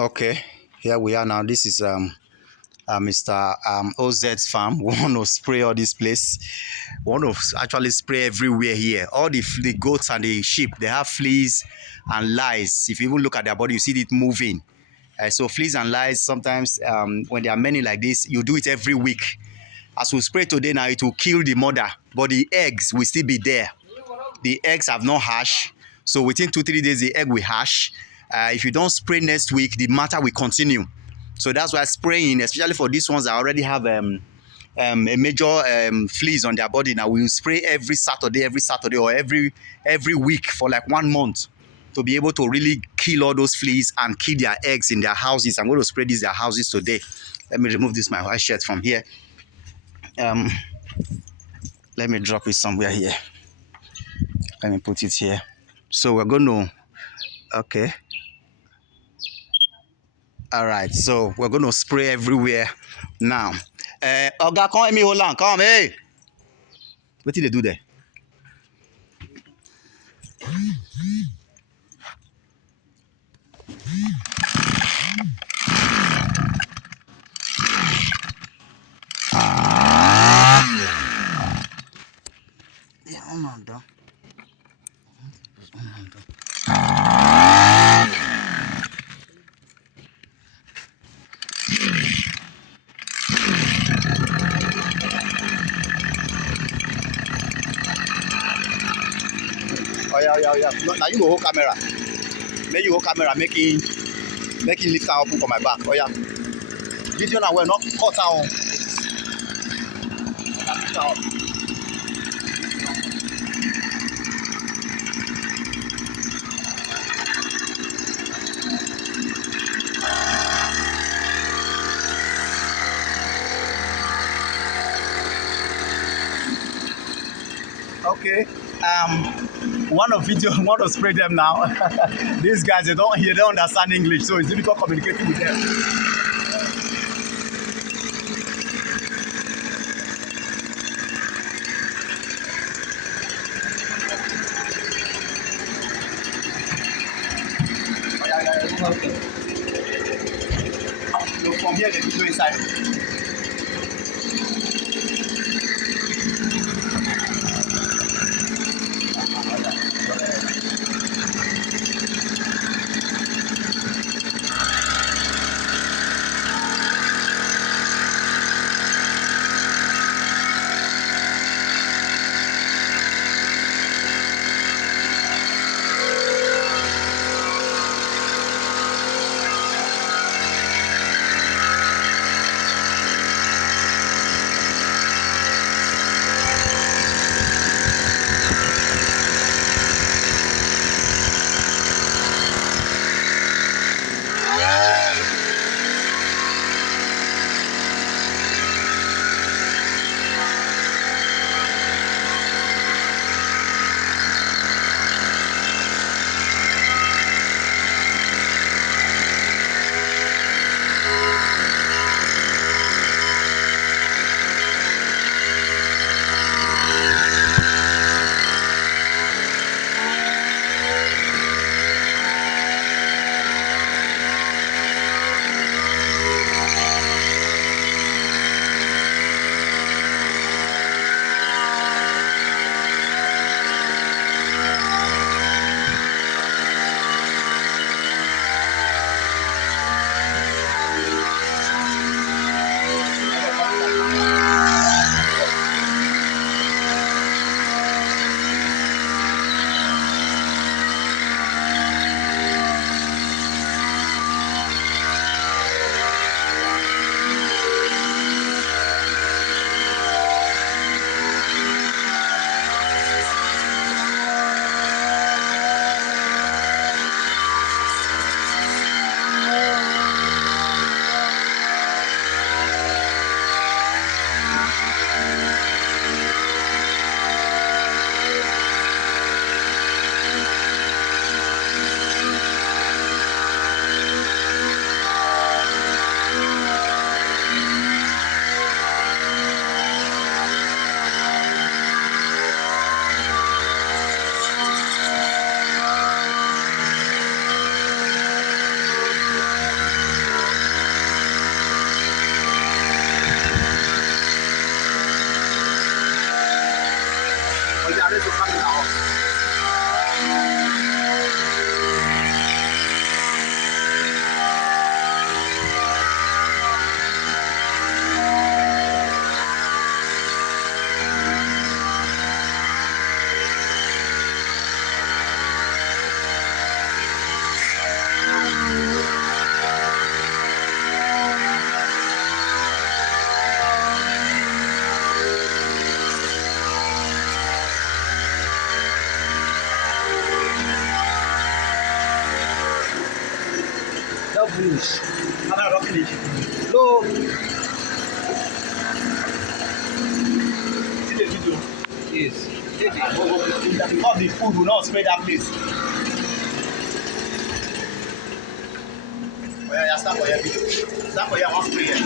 Okay, here we are now. This is Mr. OZ's farm. We want to spray all this place. We want to actually spray everywhere here. All the goats and the sheep, they have fleas and lice. If you even look at their body, you see it moving. So fleas and lice, sometimes when there are many like this, you do it every week. As we spray today now, it will kill the mother, but the eggs will still be there. The eggs have not hatched, so within 2-3 days the egg will hatch. If you don't spray next week, the matter will continue. So that's why spraying, especially for these ones that already have a major fleas on their body, now we will spray every Saturday, or every week for like 1 month to be able to really kill all those fleas and kill their eggs in their houses. I'm going to spray these their houses today. Let me remove this my white shirt from here. Let me drop it somewhere here. Let me put it here. So we're going to, okay. All right, so we're going to spray everywhere now. Oga, come help me hold on. Come, hey. What did they do there? Yeah, hold on, though. Oh yeah. No, now you go hold camera. Make you hold camera, making lift and open for my back. Oh yeah. This one I will not cut out. Okay. Want to spray them now. These guys they don't understand English, so it's difficult communicating with them. Okay. Look, from here they go inside. finish. Camera don't finish. No. See the video? Yes. Because the food will not spray that place. Oh yeah, stand for your video. Stand for your one spray here.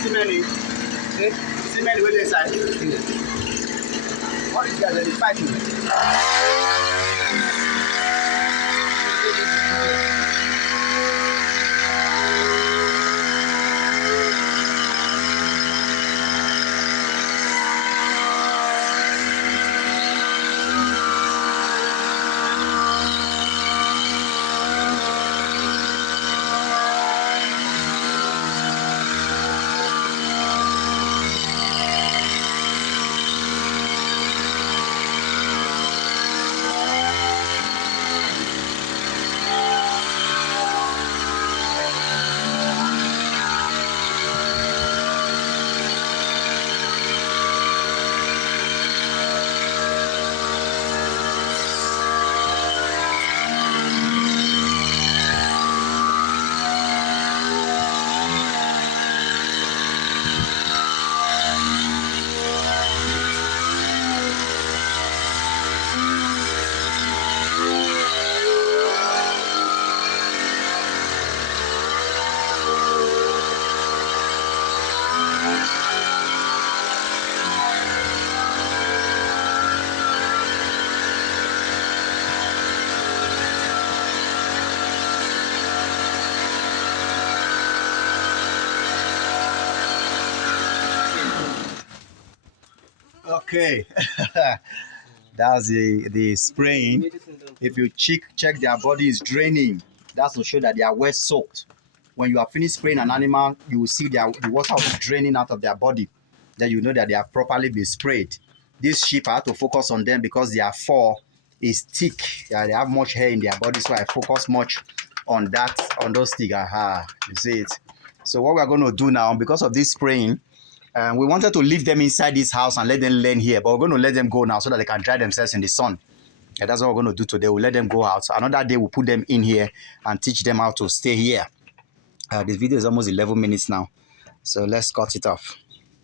See many? See many with inside? What is that? They fighting. Okay. That's the spraying. If you check their body is draining, that's to show that they are well soaked. When you are finished spraying an animal, you will see the water will be draining out of their body. Then you know that they have properly been sprayed. These sheep, I have to focus on them because their fur is thick. Yeah, they have much hair in their body, so I focus much on that, on those thick. Aha, you see it. So what we're going to do now, because of this spraying, we wanted to leave them inside this house and let them learn here, but we're going to let them go now so that they can dry themselves in the sun. Yeah, that's what we're going to do today. We'll let them go out. So another day, we'll put them in here and teach them how to stay here. This video is almost 11 minutes now, so let's cut it off.